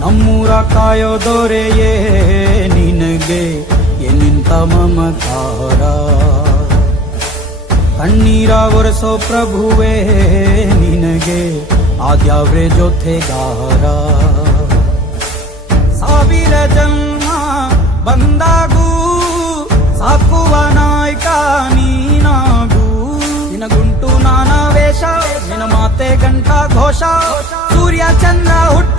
ನಮ್ಮೂರ ಕಾಯೋ ದೊರೆಯೇ ನಿನಗೆ ಎನ್ನಿಂತ ಮಮಕಾರ. ಕಣ್ಣೀರ ಒರೆಸೋ ಪ್ರಭುವೇ ನಿನಗೆ ಆದ್ಯಾವ್ರೆ ಜೊತೆಗಾರ. ಸಾವಿರ ಜನ್ಮ ಬಂದಾಗೂ ಸಾಕುವ ನಾಯಕ ನೀನಾಗೂ. ನಿನಗುಂಟು ನಾನಾ ವೇಷ, ನಿನ ಮಾತೆ ಗಂಟ ಘೋಷ. ಸೂರ್ಯ ಚಂದ್ರ ಹುಟ್ಟ